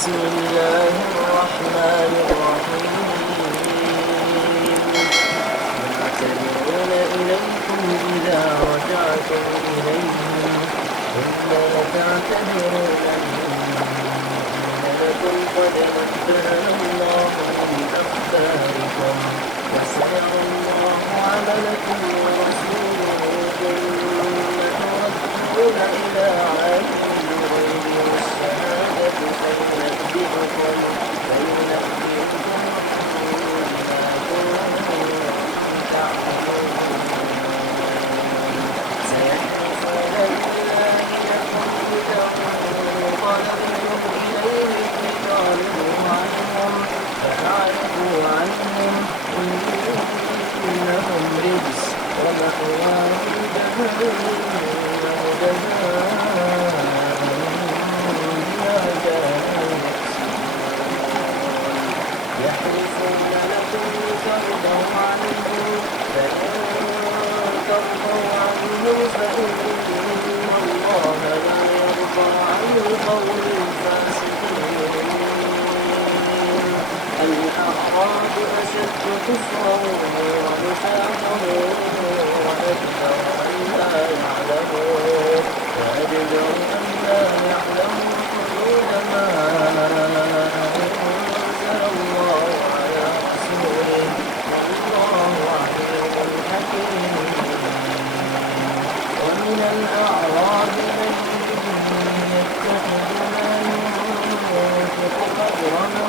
بسم الله الرحمن الرحيم يعتذرون إليكم إذا رجعتم إليهم ثم لا تعتذروا لن لكم قد نبأنا الله من أخباركم وسيرى الله عملكم ورسوله ثم تردون إلى عالم الغيب والشهادة فينبئكم بما كنتم تعملون سيحلفون بالله لكم لتنقلبوا إليهم لتعرضوا عنهم فأعرضوا عنهم إنهم رجس ومأواهم جهنم جزاء بما كانوا يكسبون يحلفون لكم لترضوا عنهم فإن ترضوا عنهم فإن الله لا يرضى عن القوم الفاسقين الأعراب أشد كفرا ونفاقا وأجدر أن لا يعلموا حدود ما أنزل الله على رسوله والله عليم حكيم ومن الأعراب من يتخذ ما ينفق مغرما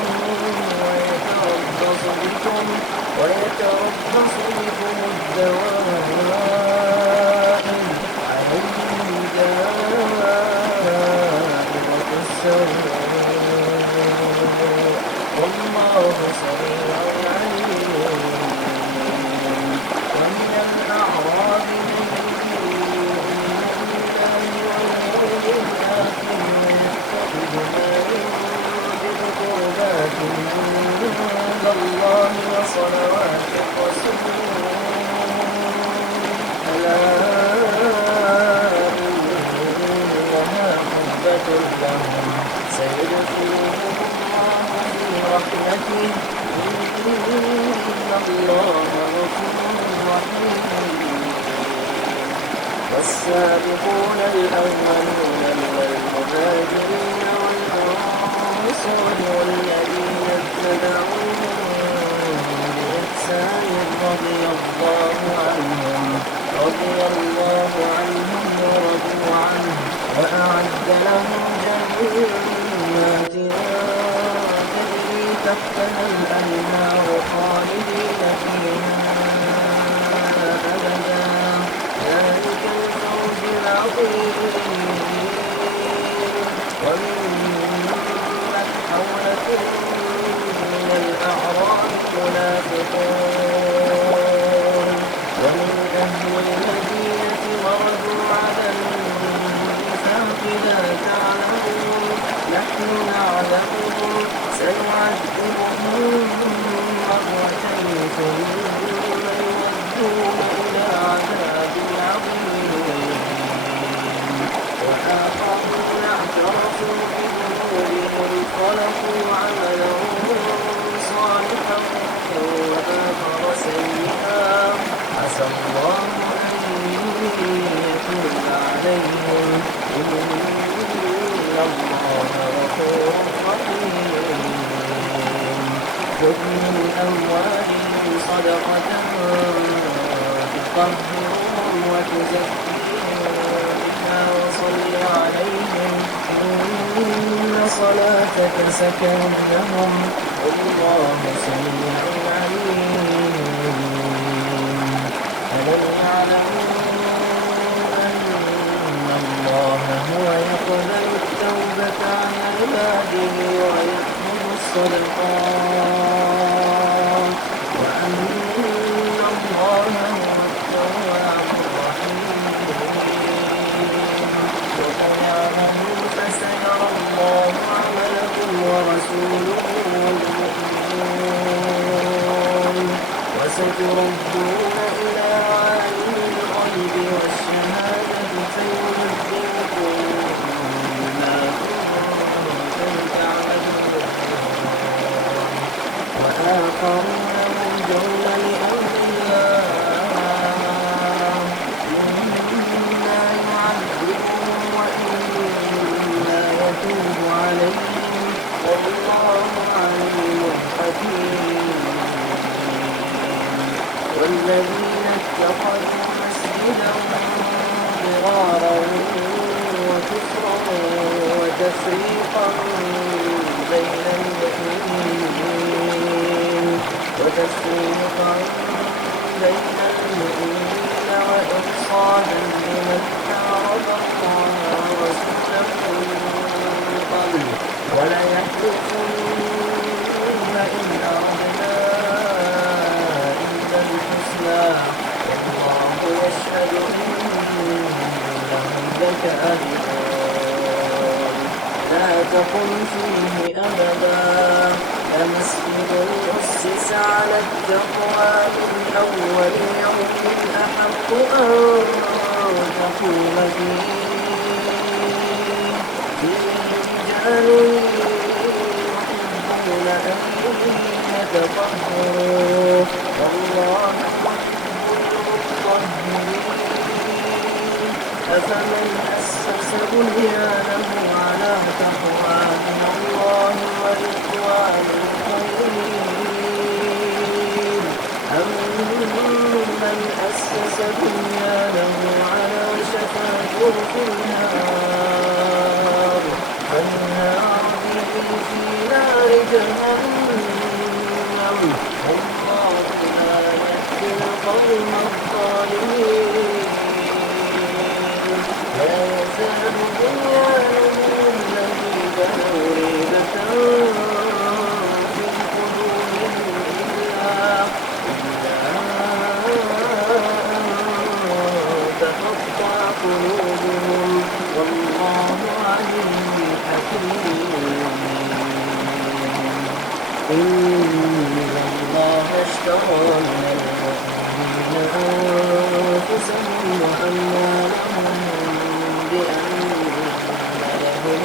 ويتربص بكم الدوائر عليهم دائرة السوء والله سميع عليم ومن الأعراب من يؤمن بالله واليوم الآخر ويتخذ ما ينفق قربات عند الله وصلوات الرسول ألا إنها قربة لهم سيدخلهم الله في رحمته إن الله غفور رحيم والسابقون الأولون من المهاجرين والأنصار والذين اتبعوهم بإحسان رضي الله عنهم ورضوا عنه وأعد لهم جنات تجري تحتها الأنهار خالدين فيها أبدا ذلك الفوز العظيم وممن حولكم من الأعراب منافقون ومن أهل المدينة مردوا على النفاق لا تعلمون نحن نعلمهم سنعذبهم مرتين ثم يردون إلى عذاب عظيم وآخرون اعترفوا بذنوبهم خلقوا عملا صالحا وآخر سيئا عسى الله أن يتوب عليهم إن الله غفور رحيم خذ من أموالهم صدقة تطهرهم وتزكيهم بها وصل عليهم إن صلاتك سكن لهم والله سميع عليم ألم يعلموا أن الله هو يقبل التوبة عن عباده ويأخذ الصدقات وأن الله هو التواب الرحيم وسيعلمون فسيرى الله عملكم ورسوله والمؤمنون وستردون إلى عالم الغيب والشهادة فينبئكم بما كنتم تعملون عليهم والله عليم حكيم. والذين اتخذوا مسجدا ضرارا وكفرا وتفريقا بين المؤمنين وإرصادا لمن حارب الله ورسوله من قبل وليحلفن إن أردنا إلا الحسنى والله يشهد إنهم لكاذبون. لا تقم فيه أبدا لمسجد أسس على التقوى من أول يوم أحق أن تقوم فيه رجال يحبون أن يتطهروا والله يحب المطهرين. أفمن أسس بنيانه على تقوى من الله ورضوان خير أمن أسس بنيانه على شفا جرف النار فالنار به في نار جهنم والله لا يهدي القوم الظالمين. لا يزال بنيانهم الذي بنوا ريبة في قلوبهم إلا أن تقطع قلوبهم والله عليم حكيم. إن الله اشترى من المؤمنين أنفسهم وأموالهم بأن لهم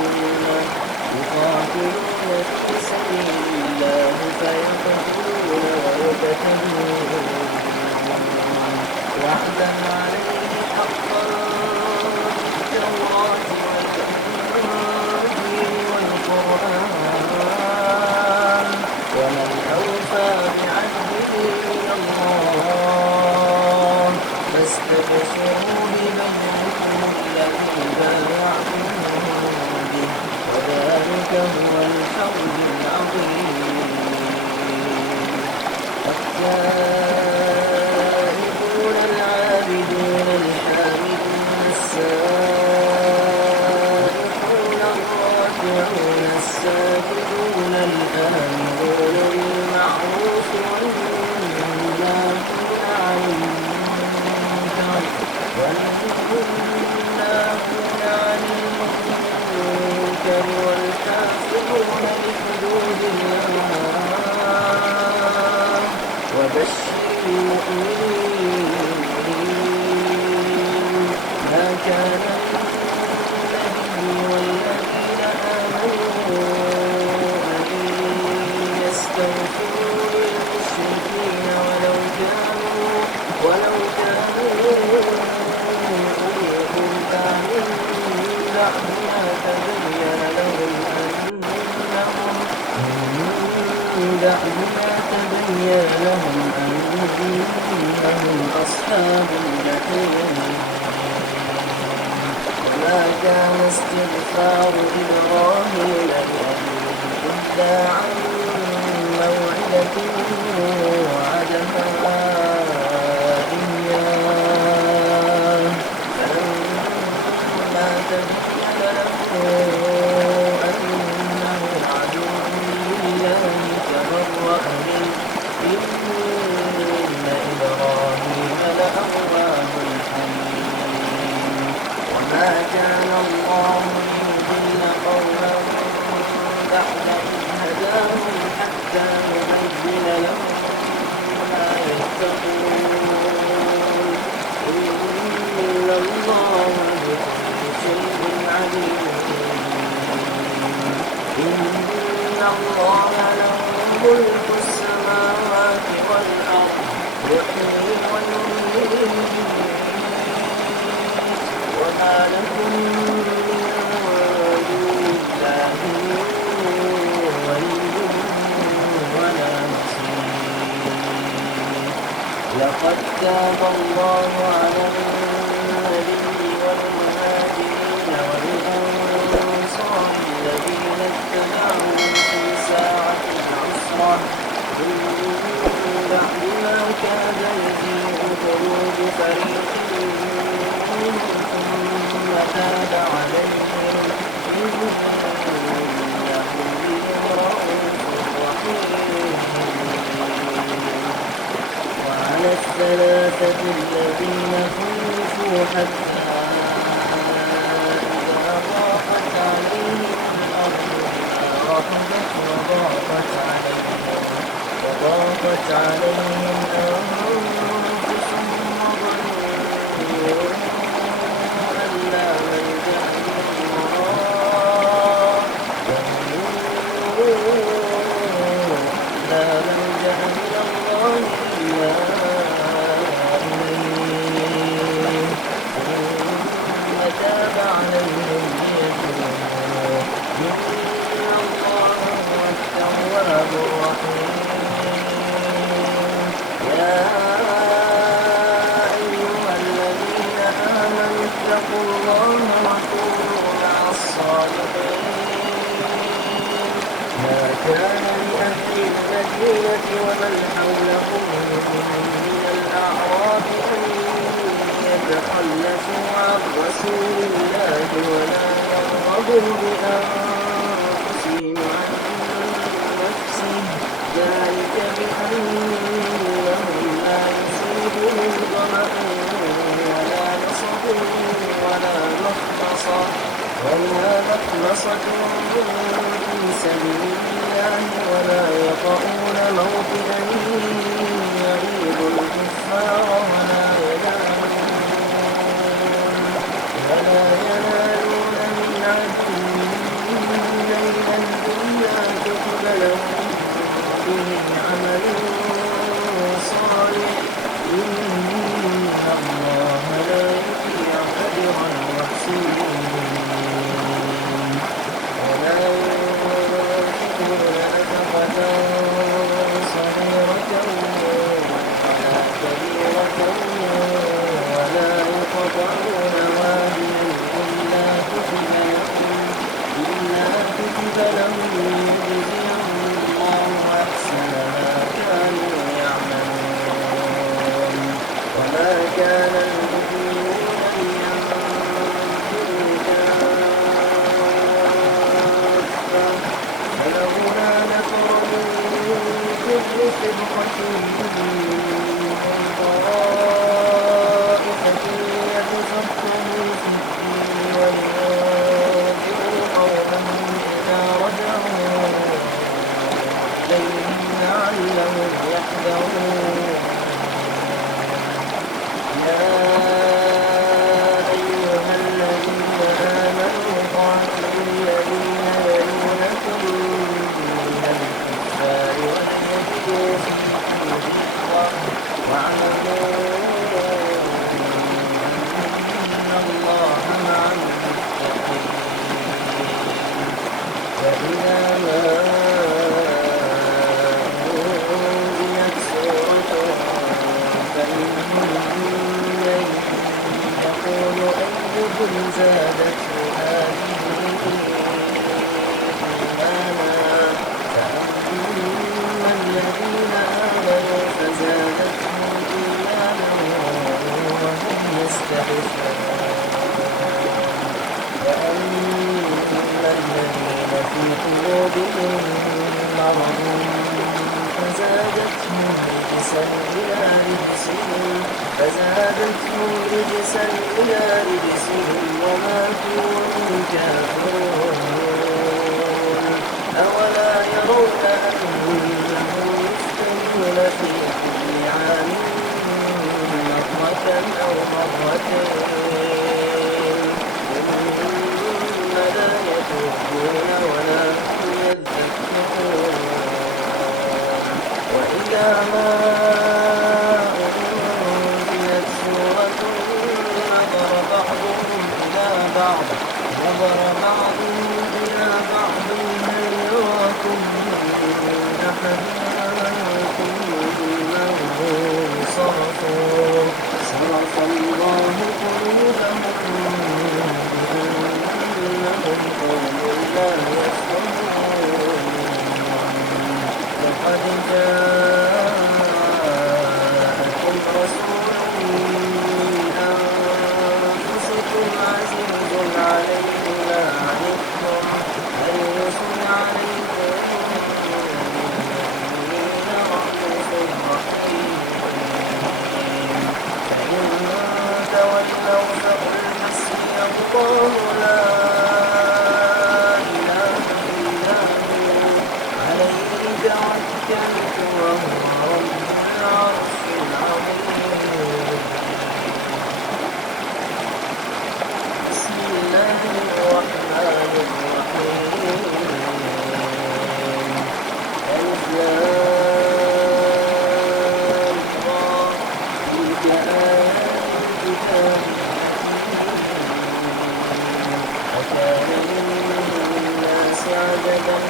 الجنة يقاتلون في سبيل الله فيقتلون ويقتلون وعدا عليه حقا في التوراة والإنجيل والقرآن ومن أوفى بعهده من الله فاستبشروا ببيعكم الذي بايعتم به وذلك هو الفوز العظيم. التائبون العابدون الحامدون السائحون الراكعون الساجدون الآمرون بالمعروف والناهون عن المنكر والحافظون لحدود الله وبشر المؤمنين. ما كان للنبي والذين آمنوا أن يستغفروا للمشركين ولو كانوا أولي قربى من بعد ما تبين لهم أنهم أصحاب الجحيم. وما كان استغفار إبراهيم لأبيه إلا عن موعدة وعدها إياه فلما تبين له أنه عدو لله تبرأ منه إن إبراهيم لأواه حليم. وما كان الله ليضل قوما بعد إذ هداهم حتى يبين لهم ما يتقون إن الله بكل شيء عليم. إن الله له ملك السماوات والأرض يحيي ويميت وما لكم من دون تاب الله على النبي والمهاجرين والأنصار الذين اتبعوه في ساعة العسرة من بعد ما كاد يزيغ قلوب فريق منهم ثم تاب عليهم إنه بهم رءوف رحيم. وعلى الثلاثة الذين خلفوا حتى إذا ضاقت عليهم الأرض بما رحبت وضاقت عليهم أنفسهم وظنوا أن لا ملجأ من الله إلا إليه ثم تاب عليهم ليتوبوا إن الله هو التواب الرحيم. يا أيها الذين آمنوا اتقوا الله وكونوا مع الصادقين. ما كان لأهل المدينة ومن حولهم من الأعراب أن يتخلفوا عن رسول الله ولا يرغبوا بأنفسهم عن نفسه ذلك بأنهم لا يصيبهم ظمأ ولا نصب ولا مخمصة في سبيل الله ولا يطؤون موطئا يغيظ الكفار ولا ينالون من عدو نيلا إلا كتب لهم به عمل صالح إن الله لا يضيع أجر المحسنين. ولا ينفقون نفقة صغيرة ولا كبيرة ولا يقطعون واديا إلا كتب لهم ليجزيهم الله أحسن ما كانوا يعملون. وما كان المؤمنون لينفروا كافة فلولا نفر من كل فرقة منهم طائفة ليتفقهوا في الدين ولينذروا قومهم إذا رجعوا إليهم لعلهم يحذرون. يا أيها الذين آمنوا قاتلوا الذين يلونكم من الكفار وليجدوا فيكم غلظة واعلموا أن الله مع المتقين. وإذا ما أنزلت سورة فمنهم من يقول أيكم زادته هذه إيمانا فأما الذين آمنوا فزادتهم إيمانا وهم يستبشرون. وأما الذين في قلوبهم مرض فزادتهم رجسا إلى رجسهم وماتوا وهم كافرون. أولا يرون أنهم يفتنون في كل عام مرة أو مرتين ثم لا يتوبون ولا هم يذكرون. وإذا ما أنزلت سورة نظر بعضهم إلى بعض هل يراكم من أحد ثم انصرفوا بل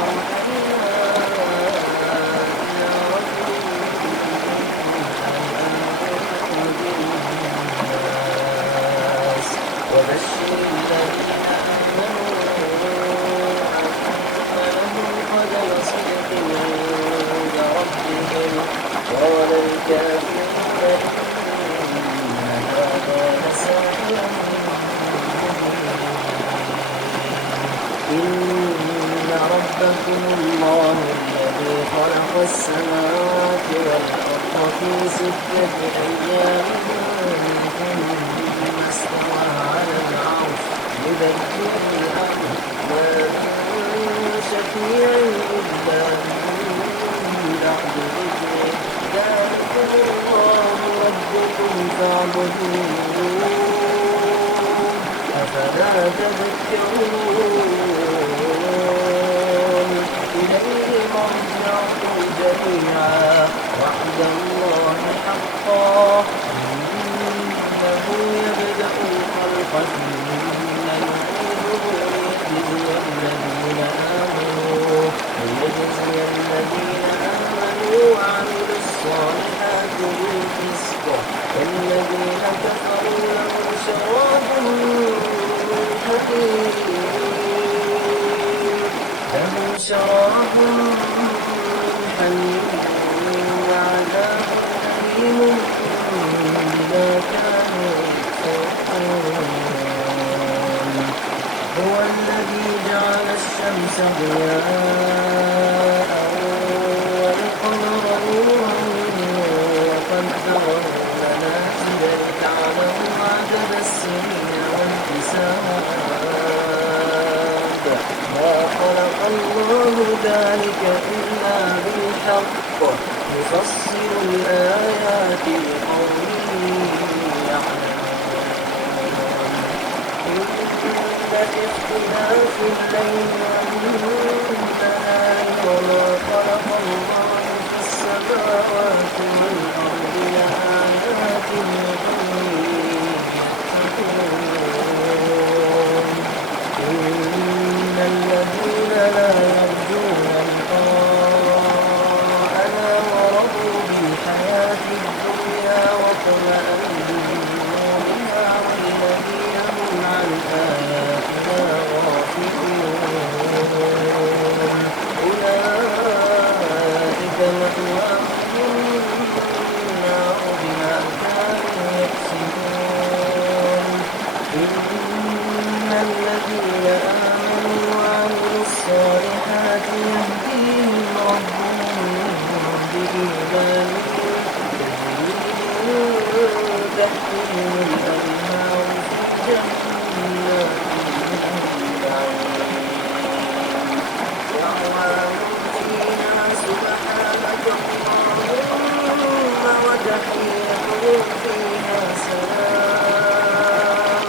أوحينا إلى رجل أن أنذر الناس وبشر الذين آمنوا أن لهم قدم صدق عند ربهم قال الكافرون إن هذا لساحر إن ربكم الله الذي خلق السماوات والأرض في 6 أيام ثم استوى على العرش يدبر الأمر ما من شفيع إلا من بعد إذنه ذلكم الله ربكم فاعبدوه أفلا تذكرون إليه مرجعكم جميعا وعد الله حقا إنه يبدأ الخلق ثم يعيده ليجزي الذين آمنوا وعملوا الصالحات بالقسط والذين كفروا لهم شراب من حميم وعذاب أليم بما كانوا يكفرون هو الذي جعل الشمس ضياء والقمر نورا وقدره منازل لتعلموا عدد السنين والحساب ما خلق الله ذلك إلا بالحق يفصل الآيات لقوم يعلمون إن اختلاف الليل والنهار وما خلق الله في السماوات والأرض لآيات لقوم يتقون إن الذين لا يرجون لقاءنا ورضوا بالحياة الدنيا واطمأنوا بها والذين هم عن آياتنا غافلون أولئك مأواهم النار بما كانوا يكسبون إن الذين آمنوا وعملوا الصالحات يهديهم ربهم بإيمانهم تجري من تحتهم الأنهار في جنات النعيم دعواهم فيها سبحانك اللهم وتحيتهم فيها سلام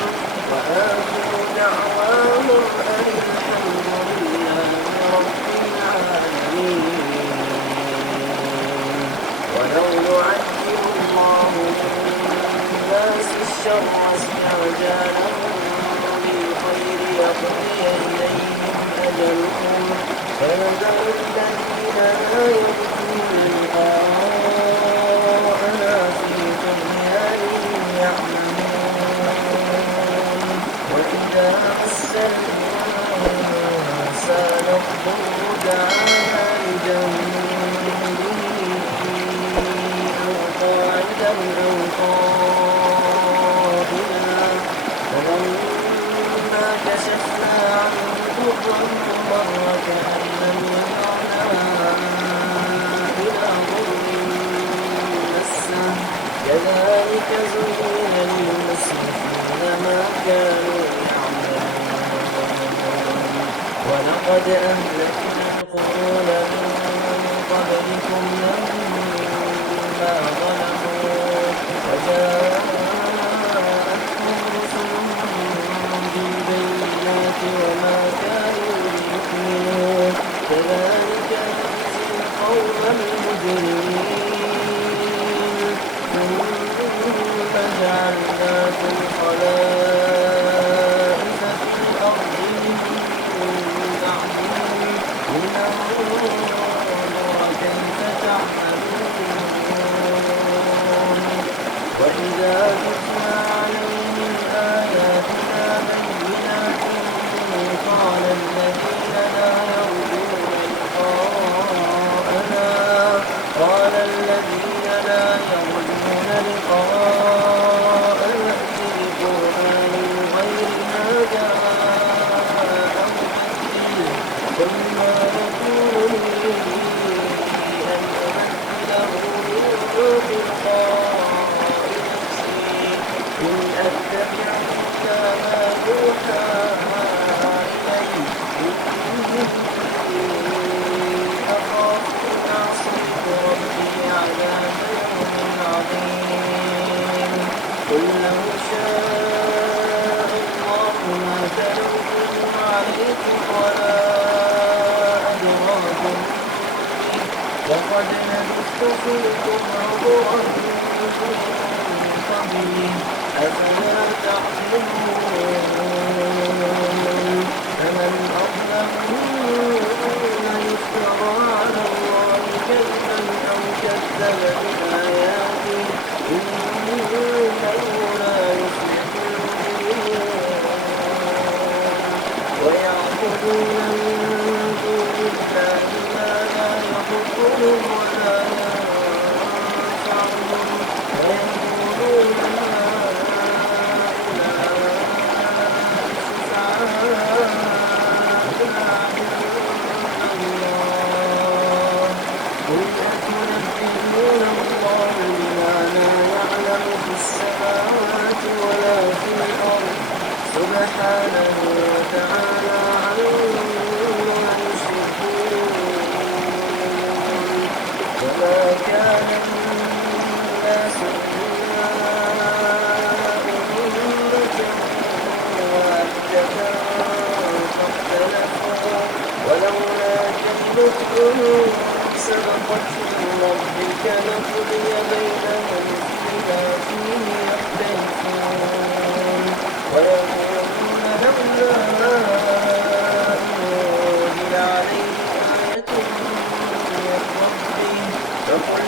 وآخر دعواهم أن الحمد لله رب العالمين ولو يعجل الله للناس الشر استعجالهم بالخير يقضي إليهم أجلهم فنذر الذين لا يرجون لقاءنا في طغيانهم يعملون وإذا مس الإنسان الضر دعانا لجنبه أو قاعدا أو قائما فلما كشفنا عنه ضره مر كأن لم يدعنا إلى ضر مسه كذلك زين للمسرفين ما كانوا ولقد أهلكنا القرون من قبلكم لما ظلموا وجاءتهم رسلهم بالبينات وما كانوا ليؤمنوا كذلك نجزي القوم المجرمين ثم جعلناكم خلائف في الأرض من بعدهم ما يكون لي أن أبدله من تلقاء نفسي إن أتبع إلا ما يوحى إلي إني أخاف إن عصيت ربي عذاب يوم عظيم قل لو شاء الله ما تلوته عليكم ولا أدراكم به لقد لبثت فيكم عمرا من قبله أفلا تعقلون فمن أظلم ممن افترى على الله كذبا أو كذب بآياته إنه لا يفلح المجرمون ويعبدون من دون الله ما لا يضرهم ولا ينفعهم ويقولون سبحانه وتعالى عما يشركون وما كان الناس إلا أمة واحدة فاختلفوا ولولا كلمة سبقت من ربك لقضي بينهم فيما فيه يختلفون ويقولون لولا أنزل عليه آية من ربه فقل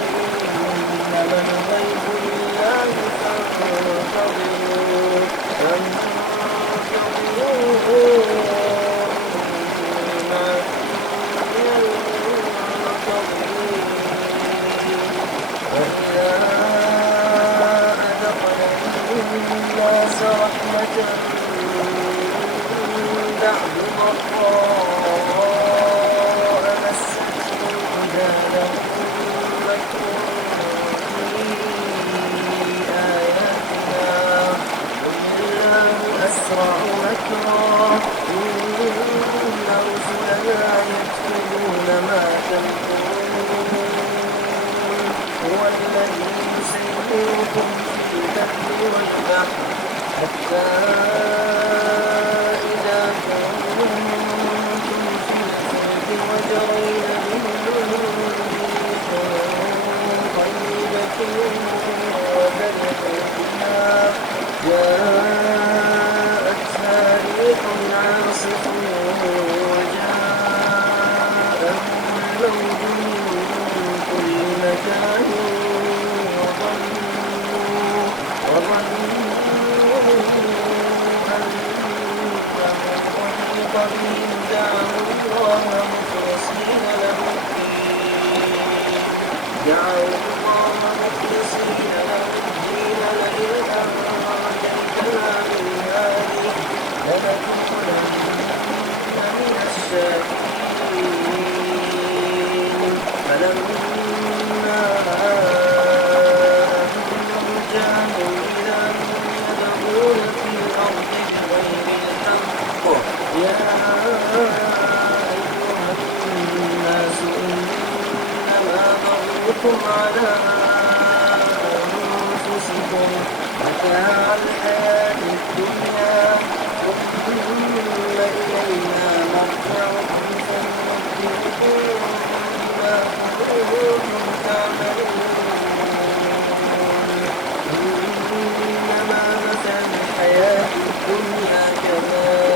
إنما الغيب لله فانتظروا وإذا أذقنا الناس رحمة بعد ضراء مستهم إذا لهم مكر في آياتنا قل الله أسرع مكرا إن رسلنا يكتبون ما تمكرون هو الذي يسيركم في البر والبحر حتى إذا كنتم في الفلك وجرين بهم ريح طيبة وبرزوا بها جاءتها ريح عاصف وجاءهم الموج من كل مكان وظنوا بهم دعوا الله مخلصين له الدين لئن أنجيتنا من هذه لنكونن من الشاكرين فلما أنجاهم إلى يبغون في الأرض بغير الحق يا أيها الناس إنما بغيكم على أنفسكم متاع الحياة الدنيا ثم إلينا مرجعكم فننبئكم بما كنتم تعملون إنما مثل الحياة الدنيا كماء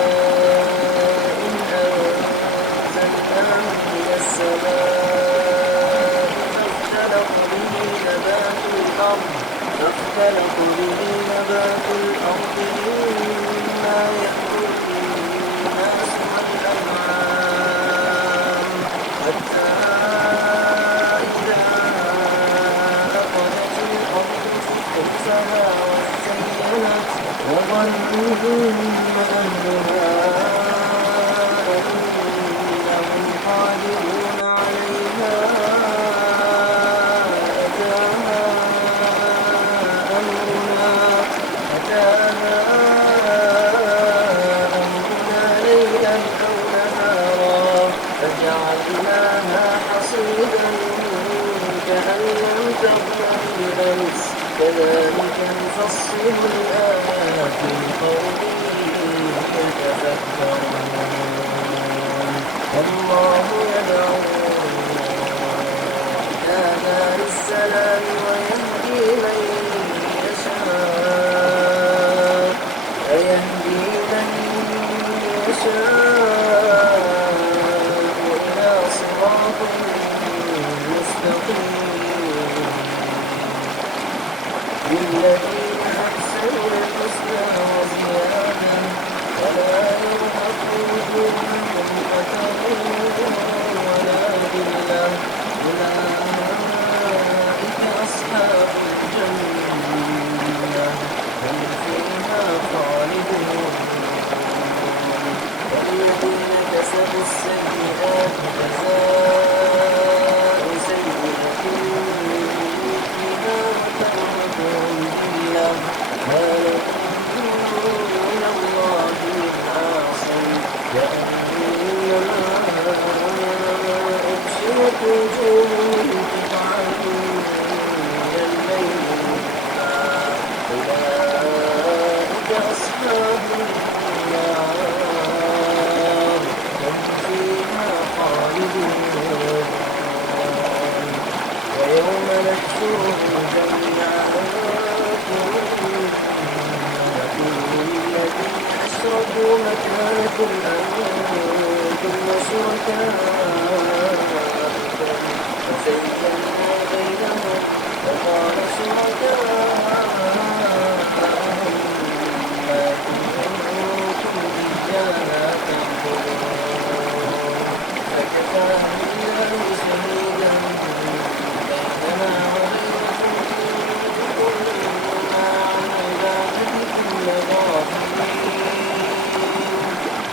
أنزلناه من السماء فاختلط به نبات الأرض مما يأكل الناس والأنعام حتى إذا أخذت الأرض زخرفها وزينت وظن أهلها أنهم فجعلناها حصيدا كأن لم تغن بالأمس كذلك نفصل الآيات لقوم يتفكرون الله يدعو إلى دار السلام ويهدي من يشاء إلى صراط مستقيم للذين أحسنوا الحسنى وزيادة ولا يرهق وجوههم قتر ولا ذلة أولئك أصحاب الجنة هم فيها خالدون والذين كسبوا السيئات جزاء سيئة مثلها وترهقهم ذلة ما لهم من الله من عاصم كأنما أغشيت وجوههم قطعا من الليل أولئك أصحاب النار هم فيها خالدون ويوم نحشرهم جميعا نقول للذين أشركوا مكانكم أنتم وشركاؤكم فزيّنوا بينهم وقال شركاؤهم ما كنتم إيانا تعبدون فكفى بالله شهيدا بيننا وبينكم إن كنا عن عبادتكم لغافلين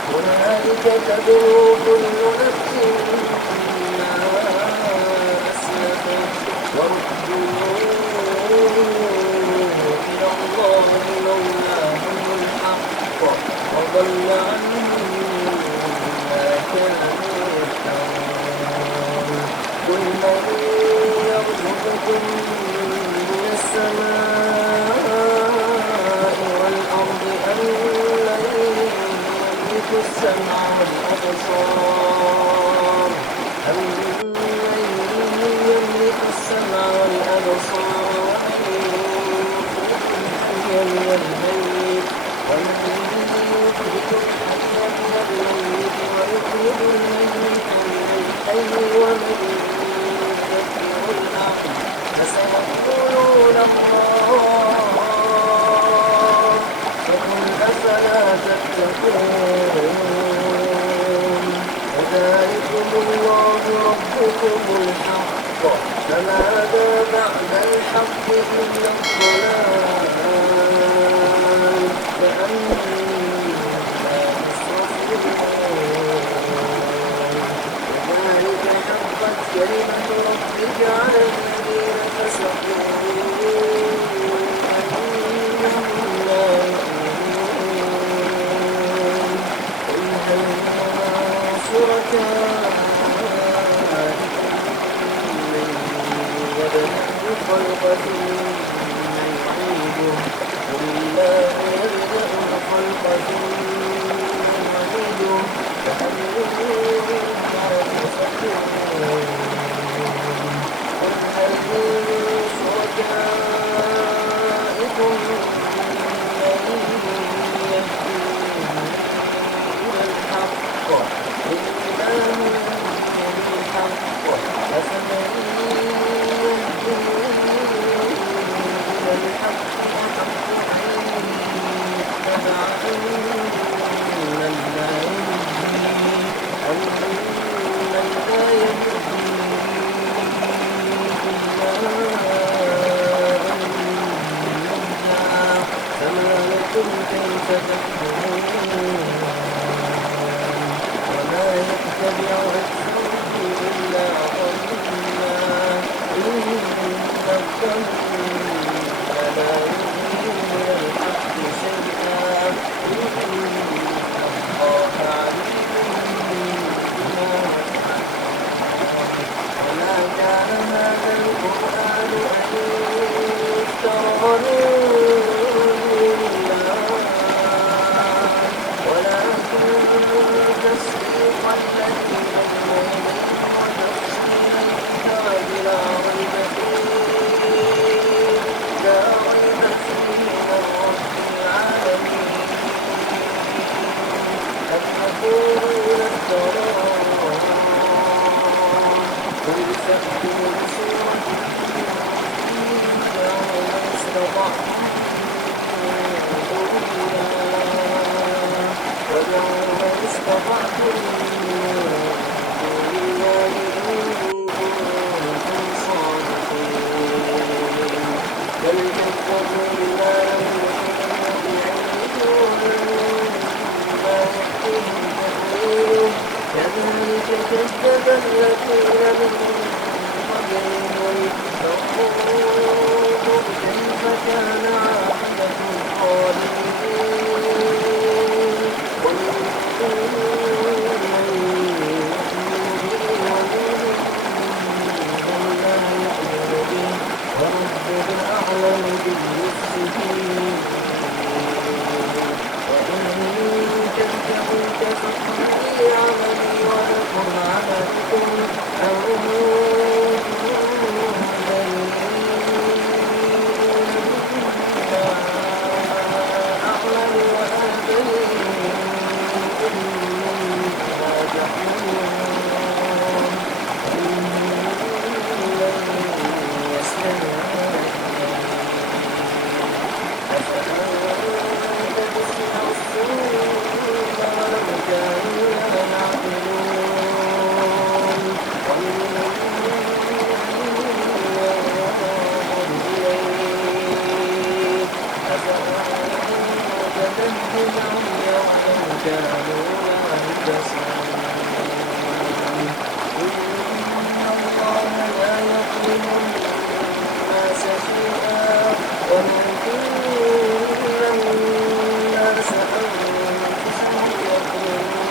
هنالك تدعو كل نفس ما أسلفت وردوا إلى الله مولاهم الحق وضل عنهم ما كانوا يفترون قل من يرزقكم من السماء والأرض أم من يملك السمع والأبصار ومن يخرج الحي من الميت ويخرج الميت من الحي ومن يدبر الأمر فسيقولون الله فقل أفلا تتقون فذلكم الله ربكم الحق فماذا بعد الحق إلا الضلال فأنا تصرفون كذلك حقت كلمة ربك على الذين فسقوا أنهم لا يؤمنون قل هل شركائكم من يبدأ الخلق ثم يعيده قل الله يبدأ الخلق ثم يعيده فأنا تؤفكون قل هل من شركائكم من يهدي إلى الحق الحق أفمن يهدي فأتوا بسورة من مثله ما استطعتم من دون الله وادعوا من استطعتم من دون الله إن كنتم صادقين بل كذبوا بما لم يحيطوا بعلمه ولما يأتهم تأويله كذلك كذب الذين من قبلهم فانظر كيف كان عاقبة الظالمين قل من يؤمن به ومنهم لا يؤمن به وربك أعلم بالمفسدين وإن كذبوك فقل لي عملي ولكم عملكم أنتم أعلم وآتني مما تحملون إنني يستمع أفأنت تسمع الصم ولو كانوا لا يعقلون ومن إليك أفأنت تهدي العمي ولو كانوا لا يبصرون إن الله لا يظلم الناس شيئا ولكن الناس أنفسهم يظلمون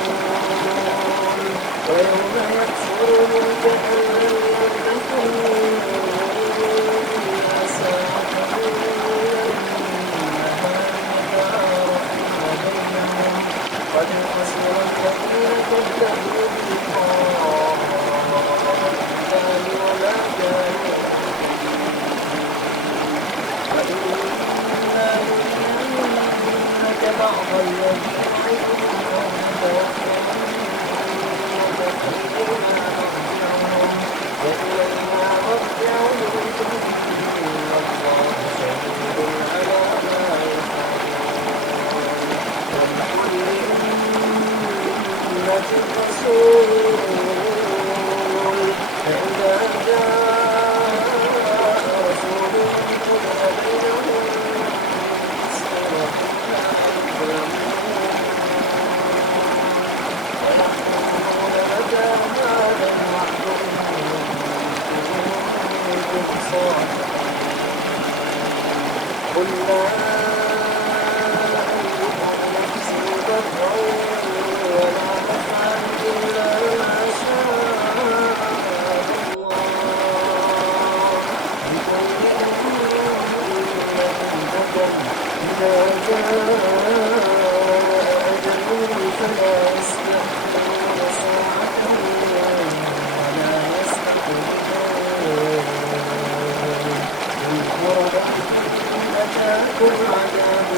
ويوم يحشرهم كأن لم يكن إلا ساعة من النهار يتعارفون بينهم قد خسر الذين كذبوا بلقاء الله وما كانوا وإنا نرينك بعض الذي نعدهم أو نتوفينك فإلينا مرجعهم ثم الله شهيد على ما يفعلون ولكل أمة رسول فإذا جاء رسولهم قضي بينهم بالقسط ويقولون متى هذا الوعد إن كنتم صادقين قل لا أملك لنفسي ضرا ولا نفعا إلا ما شاء الله لكل أمة إذا جاء أجلهم فلا يستأخرون ساعة ولا يستقدمون إن قربت أتاكم عذاب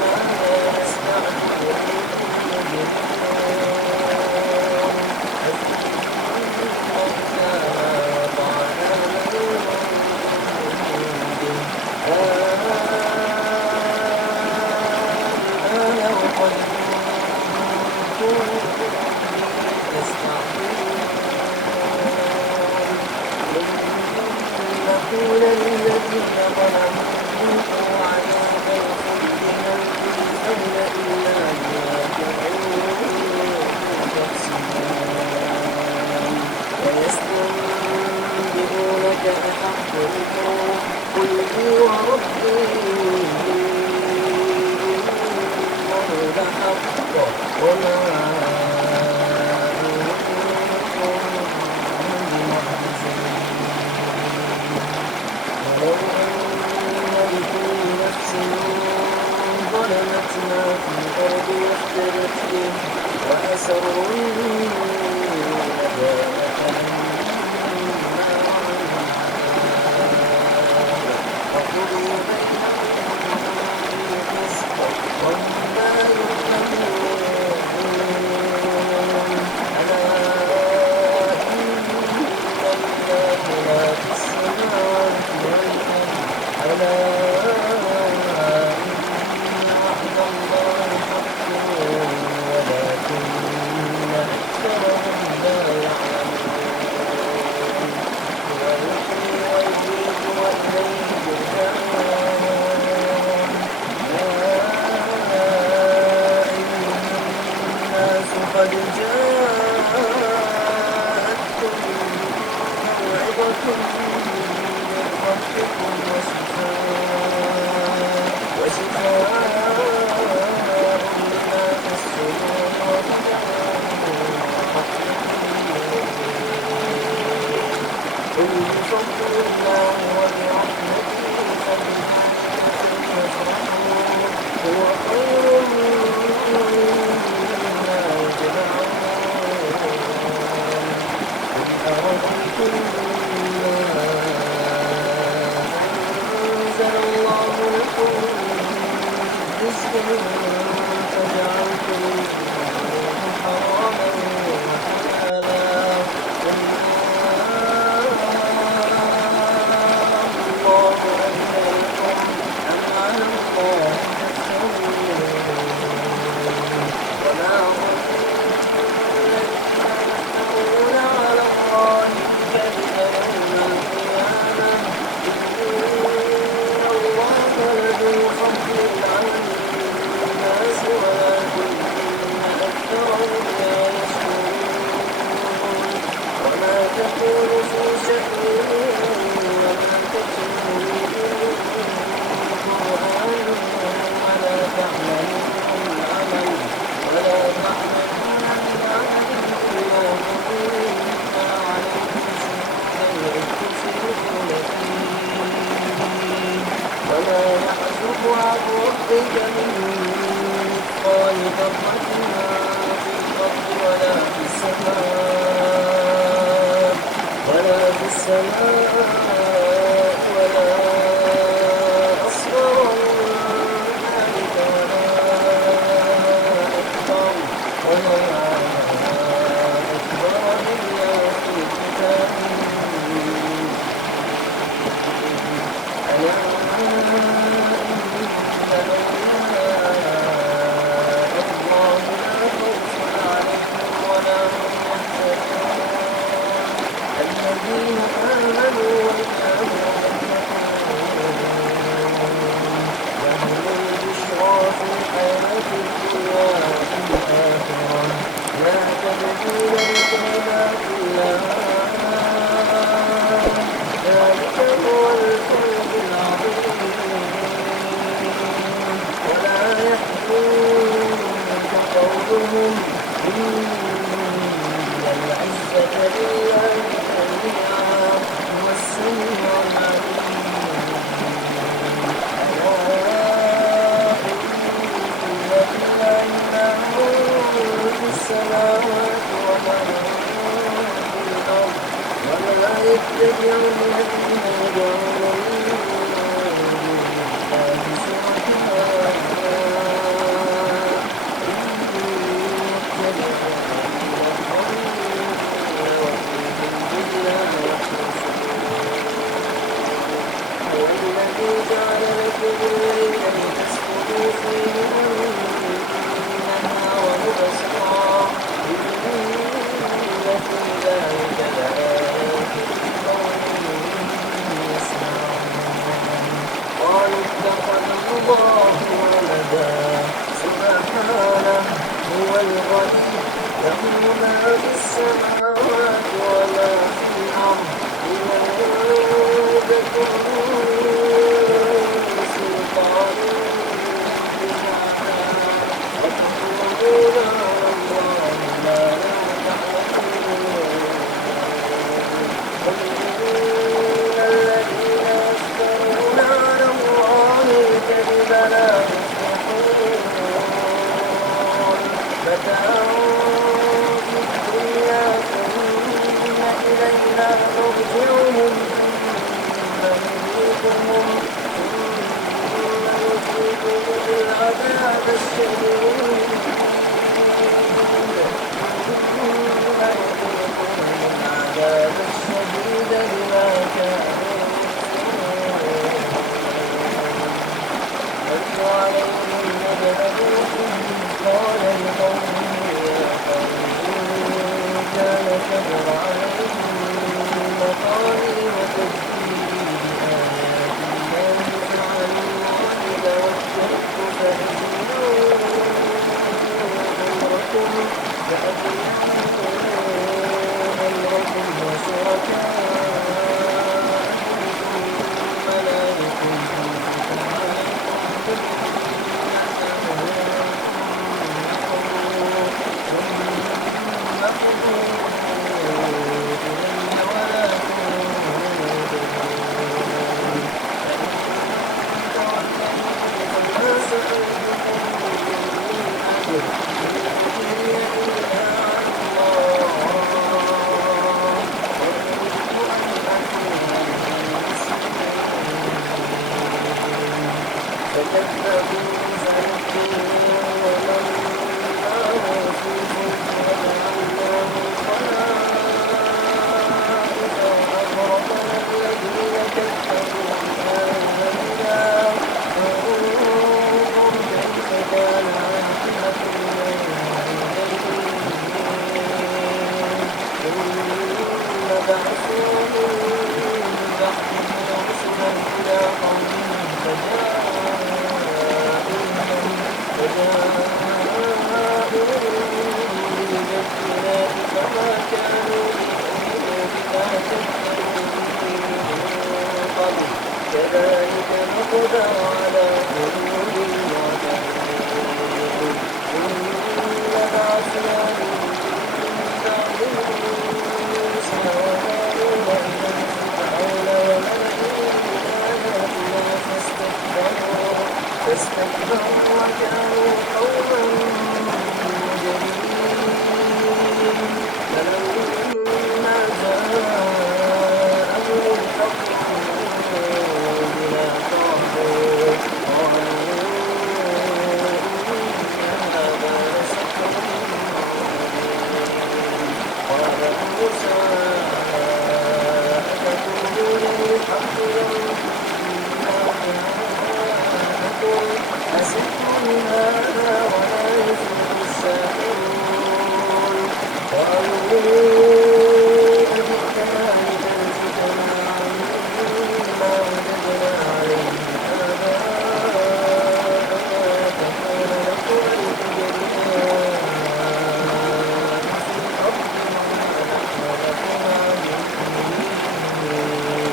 ماذا يستعجل يقول للذين ظلموا ذوقوا عذاب الخلد هل تجزون إلا بما كنتم تكسبون ويستنبئونك أحق القول قل هو ربي إنه لحق وما ظلمت ما في الأرض واختلت به وأسروا الندامة وقضي بينهم بالقسط وهم لا يظلمون ألا قد جاءتكم موعظة من ربكم وشفاء لما في الصدور وبلاء ورحمة للمؤمنين قل بفضل الله وبرحمته فبذلك فليفرحوا هو خير مما يجمعون قل أرأيتم ما أنزل الله لكم من رزق فجعلتم منه حراما وحلالا قل الله أذن لكم أم على الله تفترون وما ظننتم الذين يفترون على الله الكذب يوم القيامة إن الله لذو فضل على الناس ولكن أكثرهم لا يشكرون وما تكون في شأن وما تتلو من قرآن ولا تعملون من عمل إلا كنا عليكم شهودا إذ تفيضون فيه وما يعزب عن ربك من مثقال ذرة في الأرض ولا في السماء ولا أصغر من ذلك ولا أكبر إلا في كتاب مبين ألا الله لا خوف عليهم ولا هم يحزنون الذين آمنوا وكانوا يتقون لهم البشرى في الحياة الدنيا وفي الآخرة لا تبديل لكلمات الله ذلك هو الفوز العظيم ولا يحزنك قولهم إن العزة لله جميعا هو السميع العليم ألا إن لله ما في السماوات وما في الأرض ولا يتبع الذين يدعون من الله شركاء والذي جعل لكم الليل لتسكنوا فيه والنهار مبصرا إن في ذلك لآيات لقوم يسمعون اهتدى على قلوب المعتدين ثم بعثنا من بعدهم موسى وهارون إلى فرعون وملئه بآياتنا فاستكبروا وكانوا قوما مجرمين فلما جاءهم الحق من عندنا قالوا إن هذا لسحر مبين قال موسى أتقولون للحق لما جاءكم أسحر هذا ولا يفلح الساحرون قالوا أجئتنا لتلفتنا عما وجدنا عليه آباءنا فكان لكم أن تجريا في الأرض ونحن لكم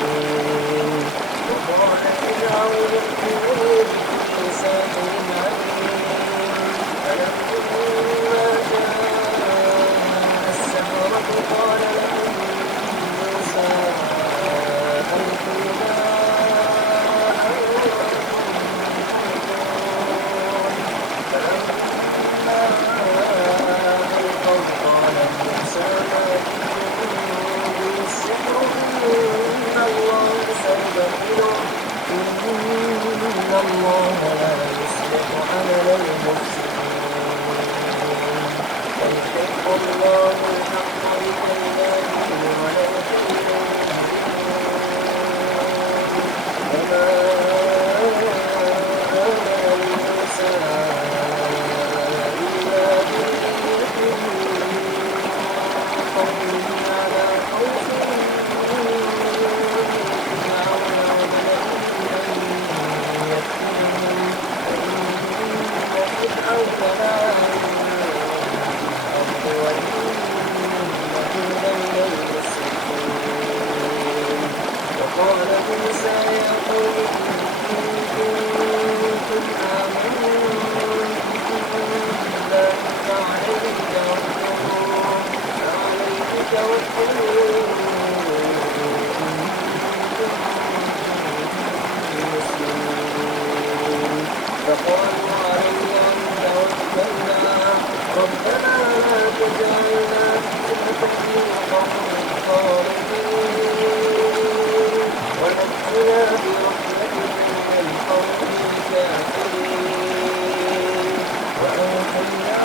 عابدين وقال فرعون ائتوني بكل ساحر عليم فلما جاء السحرة قال لهم موسى ألقوا ما أنتم ملقون فلما ألقوا قال موسى ما جئتم به السحر إن الله سيبطله إن الله لا يصلح عمل المفسدين ويحق الله الحق بكلماته ولو كره المجرمون وما آمن موسى إلا بريح من قومه على خوف من فرعون وملئه أن يفتنهم إن فرعون الأرض وإنه لمن المسرفين وقال موسى يا قوم إن كنتم آمنتم بالله فعليه توكلوا فقالوا علي أن توكلنا ربنا لا تجعلنا فتنة للقوم الظالمين ونجنا برحمتك من القوم الكافرين وأوحينا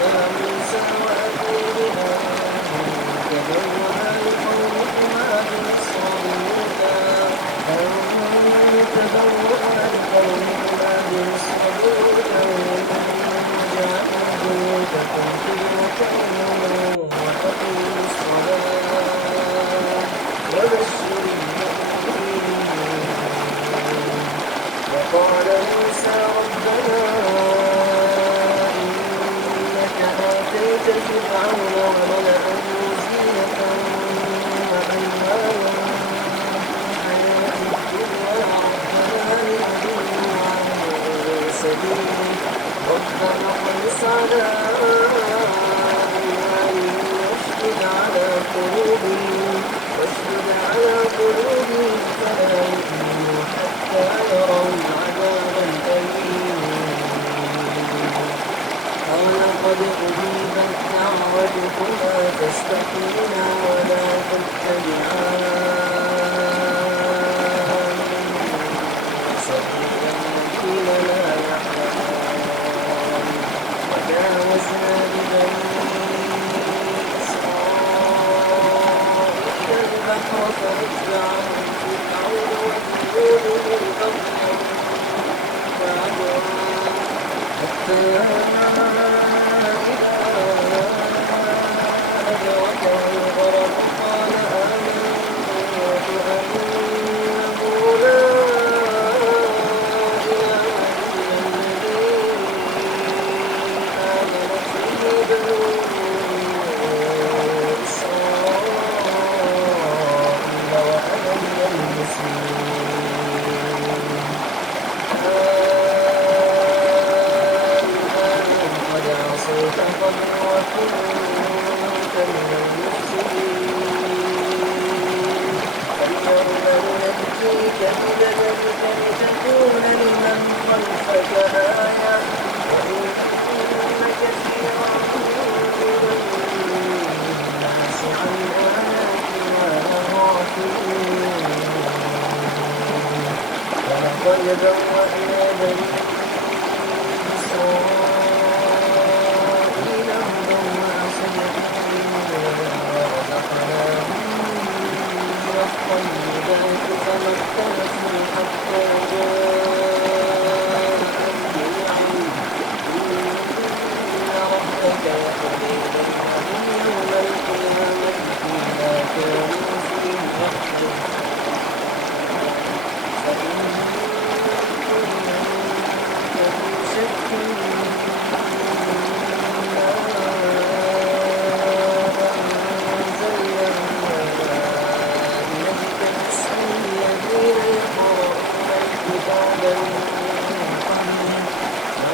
إلى موسى وأخيه أن تبوأ لقومكما بمصر بيوتا وجعلوا بيوتكم قبلة وأقيموا الصلاة وبشر المؤمنين وقال موسى ربنا إنك آتيت فرعون وملأه زينة وأموالا في الحياة الدنيا ربنا ليضلوا عن سبيلك ربنا اطمس على أموالهم واشدد على قلوبهم فلا يؤمنوا حتى يروا العذاب الأليم قال قد أجيبت دعوتكما فاستقيما ولا تتبعان سبيل الذين لا يعلمون وجاوزنا ببني إسرائيل البحر فأتبعهم فرعون وجنوده بغيا وعدوا حتى أدركه الغرق قال آمنت أنه لا إله إلا الذي آمنت به بنو إسرائيل وأنا قبل وكنت من المفسدين فاليوم ننجيك ببدنك لتكون لمن خلفك آية وإن كثيرا من الناس عن آياتنا لغافلون ولقد بوأنا بني إسرائيل مبوأ صدق ورزقناهم من الطيبات فما اختلفوا حتى جاءهم العلم إن ربك يقضي بينهم يوم القيامة فيما كانوا فيه يختلفون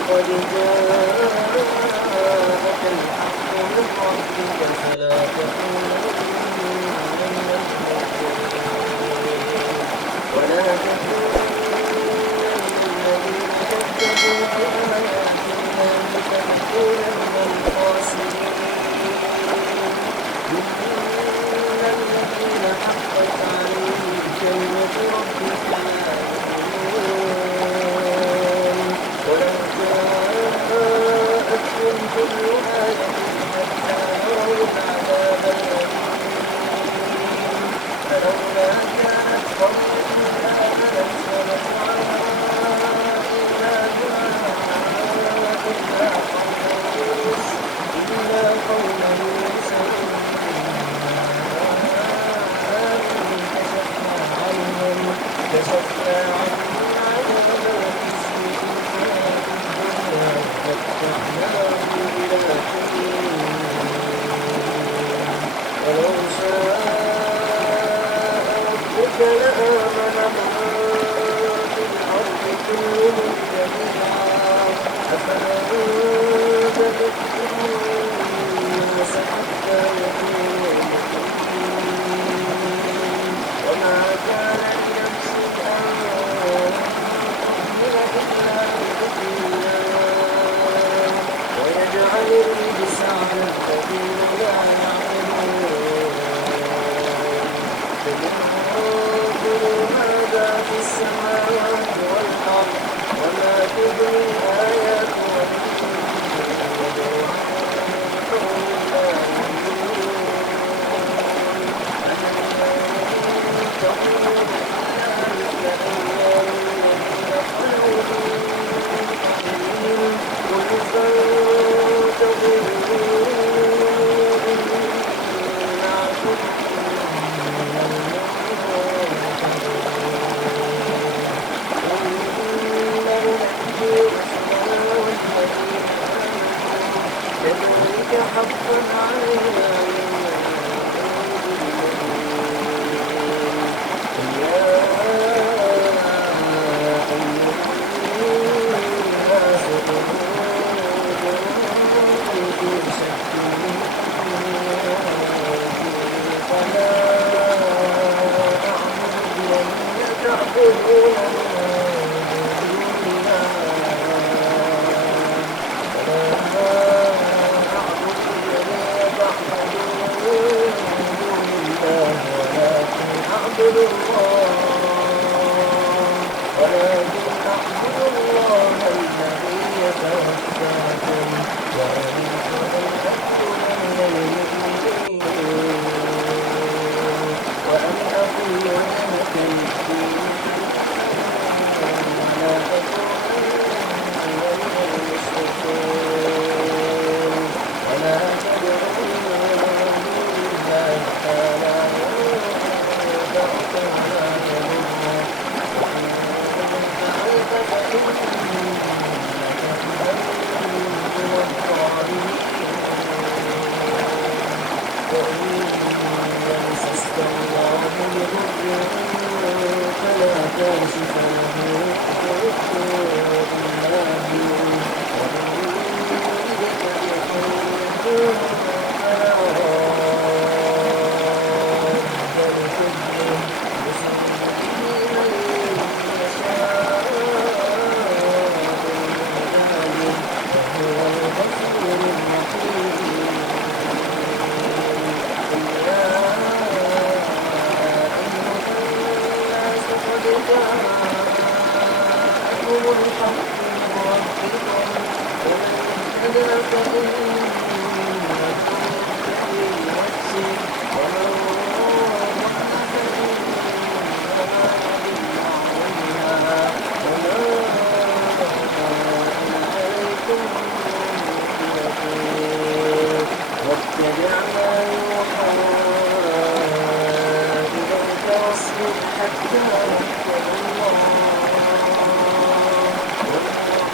قد جاءك الحق من ربك فلا تكونن من الممترين ولا تكونن من الذين كذبوا بآياتنا فتكون من الخاسرين إن الذين حقت عليهم كلمة ربك لا يؤمنون ولو جاءتهم كل آية حتى يروا العذاب الأليم فلولا كانت قرية آمنت ونفعها إلا قوم يونس كشفنا عنهم عذاب الخزي في الحياة الدنيا ومتعناهم إلى حين ولو شاء ربك لآمن من في الأرض كلهم جميعا أفأنت تكره الناس حتى يكونوا مؤمنين وما كان لنفس أن تؤمن إلا بإذن الله ويجعل الرجس على الذين لا يعلمون قل انظروا ماذا في السماوات والأرض وما تغني الآيات والنذر عن قوم لا يؤمنون أفمن ينتظرون إلا مثل أيام الذين خلوا من قبلهم قل فانتظروا إنا معكم من المنتظرين ثم ننجي رسلنا والذين آمنوا كذلك حقا علينا يا أيها الناس إن كنتم في شك فلا أعبد الذين تعبدون من دون الله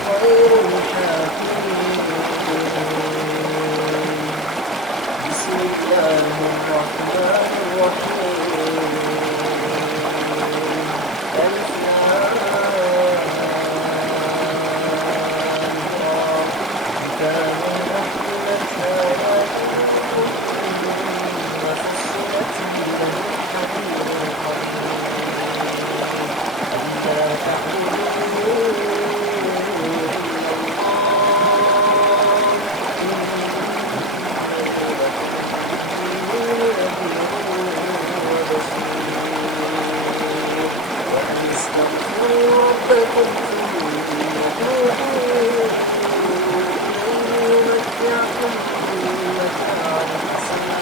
خير الحاكمين. بسم الله الرحمن الرحيم. ألف لام را. كتاب أحكمت آياته وفصلت من لدن حكيم خبير. ألا تعبدوا ربكم ثم توبوا إليه يمتعكم متاعا حسنا